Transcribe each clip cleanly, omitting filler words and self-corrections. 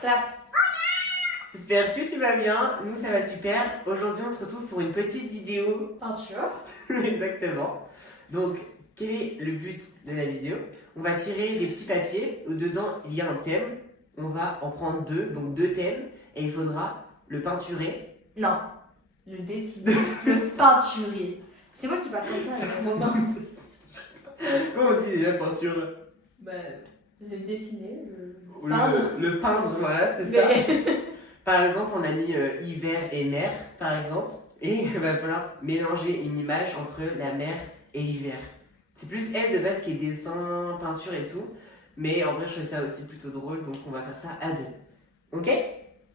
Clap. J'espère que tu vas bien, nous ça va super. Aujourd'hui on se retrouve pour une petite vidéo. Peinture. Exactement. Donc quel est le but de la vidéo? On va tirer des petits papiers où dedans il y a un thème. On va en prendre deux, donc deux thèmes. Et il faudra le peinturer. Non. Le dessiner. Le peinturer. C'est moi qui parle comme ça avec mon main. Comment on dit déjà peinture? Bah, le dessiner, Ou peindre. le peindre, voilà, c'est ça. Par exemple, on a mis hiver et mer, par exemple. Et il va falloir mélanger une image entre la mer et l'hiver. C'est plus elle de base qui est dessin, peinture et tout. Mais en vrai, je trouve ça aussi plutôt drôle, donc on va faire ça à deux. Ok?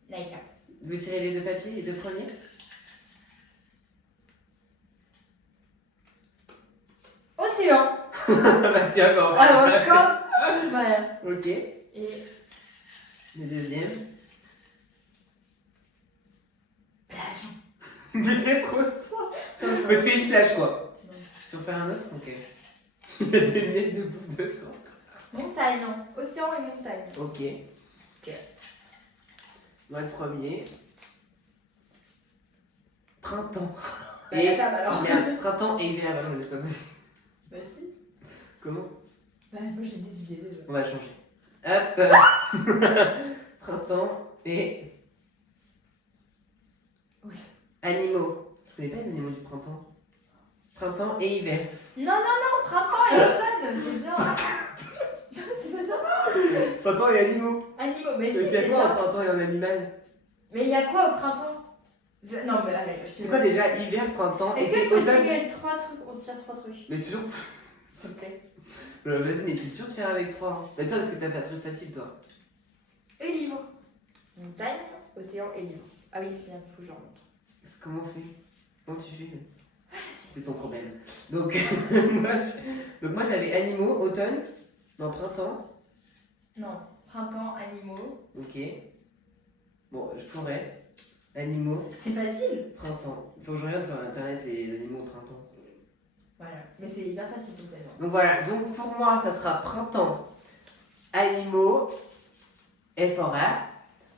Like. Vous tirez les deux papiers, les deux premiers? Océan. Bah tiens, bah, on va Alors, faire. comme. Voilà. Ok. Et. Le deuxième. Plage. Mais c'est trop ça. Mais tu fais une plage quoi. Tu veux faire un autre? Ok. Il y a des miettes de bout de temps. Montagne. Océan et montagne. Ok. Ok. Moi le premier. Printemps. Bah, la femme alors. Merde, printemps et hiver, non, mais c'est pas possible. Bah, si. Comment? Bah, moi j'ai des idées déjà. On va changer. Hop. Printemps et. Oui. Animaux. Je connais pas les animaux du printemps. Printemps et hiver. Non, printemps et automne, c'est bien. C'est pas ça. Printemps et animaux. Animaux, mais si, Mais c'est c'est quoi un bien. printemps et un animal? Mais il y a quoi au printemps? Non, mais allez, je te C'est quoi déjà hiver, printemps Est-ce que je été, peux automne? tirer 3 trucs? On tire 3 trucs. Mais toujours. S'il te plaît. Vas-y, mais c'est dur de faire avec trois. Hein. Mais toi, parce que t'as fait un truc facile, toi. Et livre. Montagne, océan et livre. Ah oui, il faut que je remonte. Comment on fait? Comment tu fais? C'est ton problème. Donc, moi j'avais animaux, automne, non, printemps. Non, printemps, animaux. Ok. Bon, je pourrais. Animaux, C'est facile. printemps. Il faut que je regarde sur internet les animaux au printemps. Voilà, mais c'est hyper facile totalement. Donc voilà, donc pour moi ça sera printemps, animaux et forêt.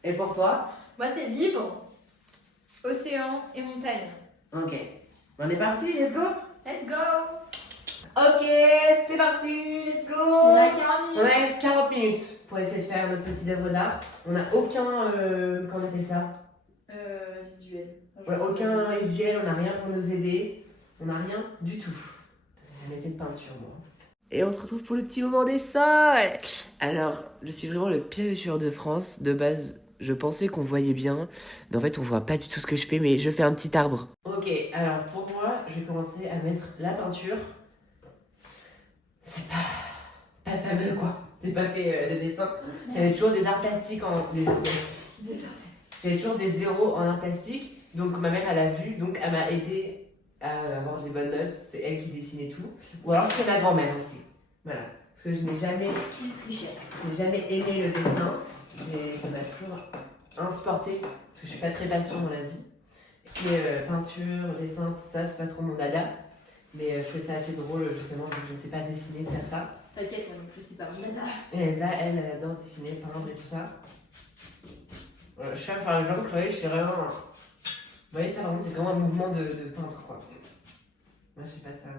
Et pour toi? Moi, c'est livre, océan et montagne. Ok. On est parti, let's go? Let's go. Ok, c'est parti, let's go! On a 40 On minutes. a 40 minutes pour essayer de faire notre petite œuvre d'art. On n'a aucun. Comment on appelle ça? Visuel. Ouais, aucun visuel, on n'a rien pour nous aider. On n'a rien du tout. J'ai jamais fait de peinture, moi. Et on se retrouve pour le petit moment dessin. Alors, je suis vraiment le pire youtubeur de France. De base, je pensais qu'on voyait bien. Mais en fait, on voit pas du tout ce que je fais, mais je fais un petit arbre. Ok, alors pour moi, je vais commencer à mettre la peinture. C'est pas fameux, quoi. J'ai pas fait de dessin. J'avais toujours des arts plastiques en... Des arts plastiques. Des arts plastiques. J'avais toujours des zéros en art plastique. Donc ma mère, elle a vu. Donc elle m'a aidé à avoir des bonnes notes. C'est elle qui dessinait tout. Ou alors c'est ma grand-mère aussi. Voilà. Parce que je n'ai jamais aimé le dessin. Ça m'a toujours insupporté. Parce que je suis pas très patient dans la vie. Et peinture, dessin, tout ça, c'est pas trop mon dada. Mais je trouvais ça assez drôle justement, vu que je ne sais pas dessiner, de faire ça. T'inquiète, moi non plus, c'est pas mon dada. Et Elsa, elle adore dessiner, peindre et tout ça. Voilà, je sais pas faire le genre, Chloé, je suis vraiment. Vous voyez, ça vraiment, c'est vraiment un mouvement de peintre, quoi. Moi, je sais pas ça.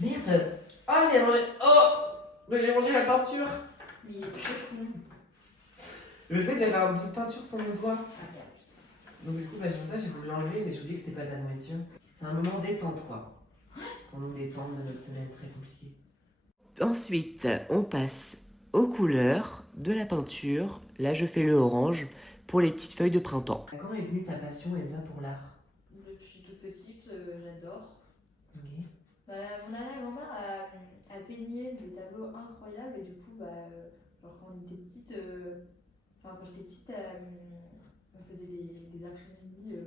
Merde! Oh, j'ai mangé. Oh! Mais j'ai mangé la peinture! Mais il est trop con. Le fait que j'avais un bout de peinture sur mon doigt. Ah merde. Donc, du coup, bah, c'est pour ça que j'ai voulu l'enlever, mais j'ai oublié que c'était pas de la nourriture. C'est un moment détente, quoi. Pour nous détendre de notre semaine très compliquée. Ensuite, on passe aux couleurs de la peinture. Là, je fais le orange pour les petites feuilles de printemps. Comment est venue ta passion, Elsa, pour l'art? Depuis toute petite, j'adore. Ok. Mon arrière-grand-mère a peigné des tableaux incroyables et du coup, genre quand on était petite, quand j'étais petite, on faisait des après-midi,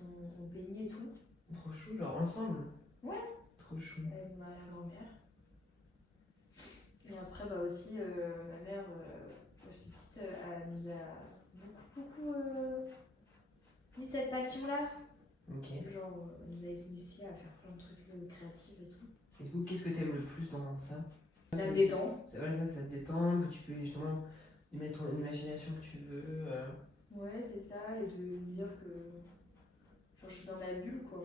on peignait et tout. Trop chou, genre ensemble? Ouais. Trop chou. Avec mon arrière-grand-mère. Et après, aussi, ma mère, quand j'étais petite, elle nous a beaucoup mis cette passion-là. Ok. Genre, elle nous a initié à faire plein de trucs créatifs et tout. Et du coup, qu'est-ce que t'aimes le plus dans ça? Ça me détend. C'est vrai ça, que ça te détend, que tu peux justement mettre ton imagination que tu veux. Ouais, c'est ça, et de me dire que genre, je suis dans ma bulle, quoi.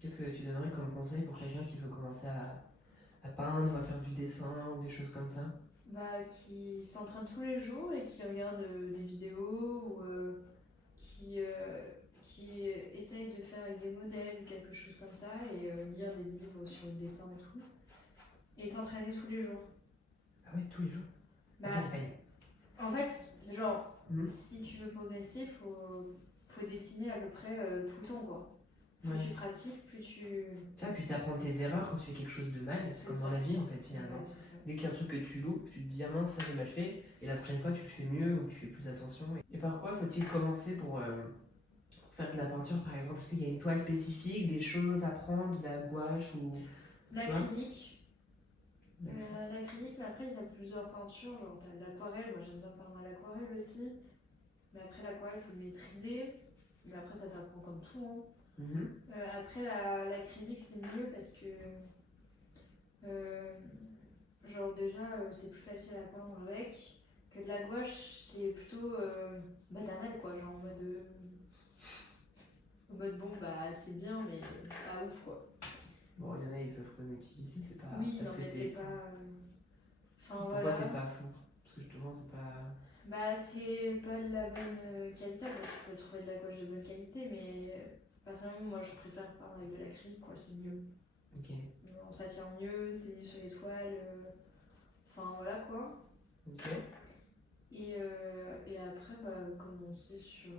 Qu'est-ce que tu donnerais comme conseil pour quelqu'un qui veut commencer à peindre, à faire du dessin ou des choses comme ça? Bah, qui s'entraîne tous les jours et qui regarde des vidéos ou qui essaye de faire avec des modèles ou quelque chose comme ça et lire des livres sur le dessin et tout. Et s'entraîner tous les jours. Ah ouais, tous les jours. Bah, Après, c'est pas en fait, c'est genre, Mhm. si tu veux progresser, faut dessiner à peu près tout le temps, quoi. Plus Ouais. tu pratiques, plus tu... Ça, puis t'apprends tes erreurs quand tu fais quelque chose de mal. C'est comme dans la vie en fait, finalement. Ouais, c'est ça. Dès qu'il y a un truc que tu loupes, tu te dis ah mince, ça j'ai mal fait, et la prochaine fois tu le fais mieux ou tu fais plus attention. Et par quoi faut-il commencer pour faire de la peinture par exemple? Est-ce qu'il y a une toile spécifique, des choses à prendre, de la gouache ou. L'acrylique. L'acrylique, mais après il y a plusieurs peintures, genre t'as de l'aquarelle, moi j'aime bien peindre à l'aquarelle aussi. Mais après l'aquarelle, il faut le maîtriser. Mais après ça s'apprend comme tout, hein. Après l'acrylique c'est mieux parce que genre déjà c'est plus facile à peindre avec que de la gouache, c'est plutôt banal quoi, genre en mode bon bah c'est bien mais pas ouf quoi. Bon, il y en a, ils peuvent quand même utiliser, c'est pas. Oui, non parce que mais c'est pas. Enfin Pourquoi voilà. c'est pas fou? Parce que justement, c'est pas. Bah c'est pas de la bonne qualité, bon, tu peux trouver de la gouache de bonne qualité mais personnellement moi je préfère peindre avec de l'acrylique quoi, c'est mieux. Ok. Ça tient mieux, c'est mieux sur les toiles, enfin voilà quoi. Ok. Et après bah, commencer sur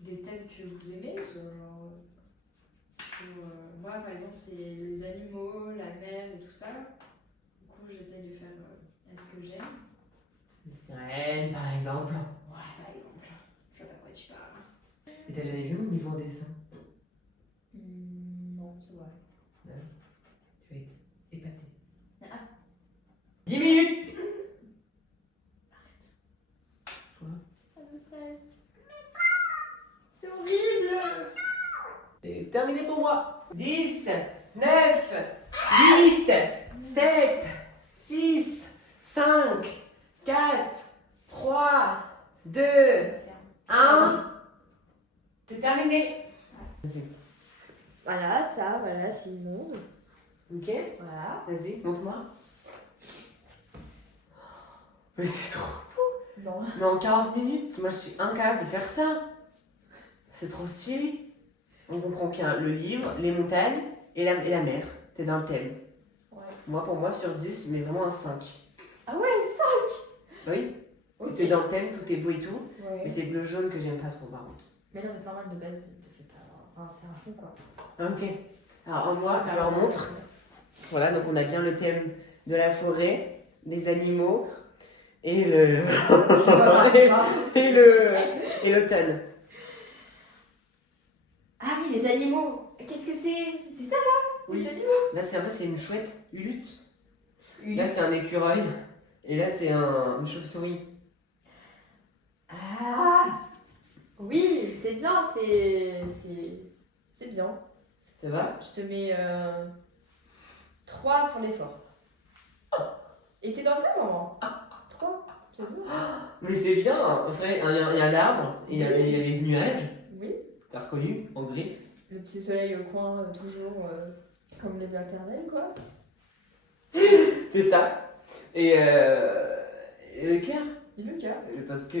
des thèmes que vous aimez, genre, moi par exemple c'est les animaux, la mer et tout ça. Du coup j'essaye de faire ce que j'aime. Les sirènes, par exemple. Ouais, par exemple. Je sais pas de quoi tu parles. Et t'as jamais vu mon niveau en dessin? Non, c'est vrai. Ouais. Tu vas être épaté. Ah. 10 minutes. Quoi? Ça me stresse. C'est horrible. C'est terminé pour moi. 10, 9, 8, 7, 6, 5, 4, 3, 2, 1. C'est terminé. Vas-y. Voilà, ça, voilà, c'est une onde. Ok. Voilà. Vas-y, montre-moi. Mais c'est trop. Non. Mais en 40 minutes, moi je suis incapable de faire ça. C'est trop stylé. On comprend qu'il y a le livre, les montagnes et la mer. T'es dans le thème. Ouais. Moi, pour moi, sur 10, je mets vraiment un 5. Ah ouais, 5. Oui. Ok. T'es dans le thème, tout est beau et tout. Ouais. Mais c'est le jaune que j'aime pas trop, par contre. Mais non, mais c'est normal de base, ça te fait pas. Enfin, c'est un fond quoi. Ok. Alors, moi, je leur montre. Voilà, donc on a bien le thème de la forêt, des animaux et et l'automne. Ah oui, les animaux. Qu'est-ce que c'est? C'est ça là? Oui. Les animaux. Là, c'est en fait, c'est une chouette lutte. Une... Là, c'est un écureuil. Et là, c'est une chauve-souris. Ah oui, c'est bien, c'est bien. Ça va? Je te mets 3 pour l'effort. Et t'es dans le thème, maman? 3, c'est bon. Mais c'est bien. En vrai, il y a l'arbre, il y a les nuages. Oui. T'as reconnu, en gris. Le petit soleil au coin, toujours comme les maternelles, quoi. C'est ça. Et le cœur. Et le cœur. Parce que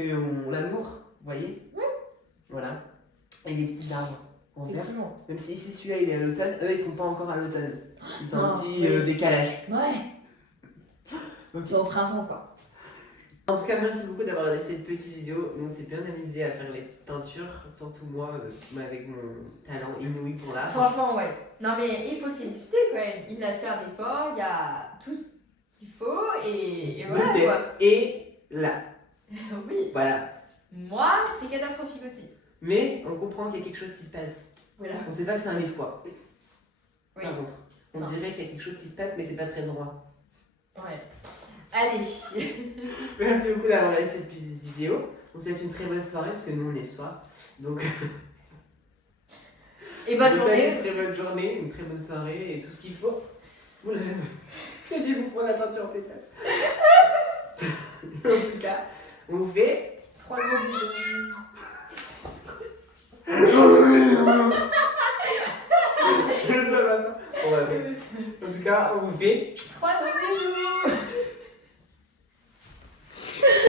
l'amour, vous voyez? Ouais. Voilà. Et les petits arbres en vert. Effectivement. Même si ici celui-là il est à l'automne, eux ils sont pas encore à l'automne. Ils ont Non, un petit oui. décalage. Ouais. Ok. C'est au printemps, quoi. En tout cas, merci beaucoup d'avoir regardé cette petite vidéo. On s'est bien amusé à faire les petites peintures, surtout moi, avec mon talent inouï pour l'art. Franchement, ouais. Non, mais il faut le féliciter quand même. Il a fait un effort, il y a tout ce qu'il faut et voilà, Le thème quoi. est là. Oui. Voilà. Moi, c'est catastrophique aussi. Mais on comprend qu'il y a quelque chose qui se passe. Voilà. On sait pas si c'est un livre quoi. Oui. Par contre, on Non. dirait qu'il y a quelque chose qui se passe, mais c'est pas très droit. Ouais. Allez. Merci beaucoup d'avoir regardé cette petite vidéo. On vous souhaite une très bonne soirée parce que nous on est le soir. Donc, Et bonne on vous souhaite journée. une très bonne journée, une très bonne soirée et tout ce qu'il faut. Salut-vous pour la peinture en pétasse. En tout cas, On vous fait 3 gros bisous. Ça va pas. En tout cas, on vous fait 3 gros bisous.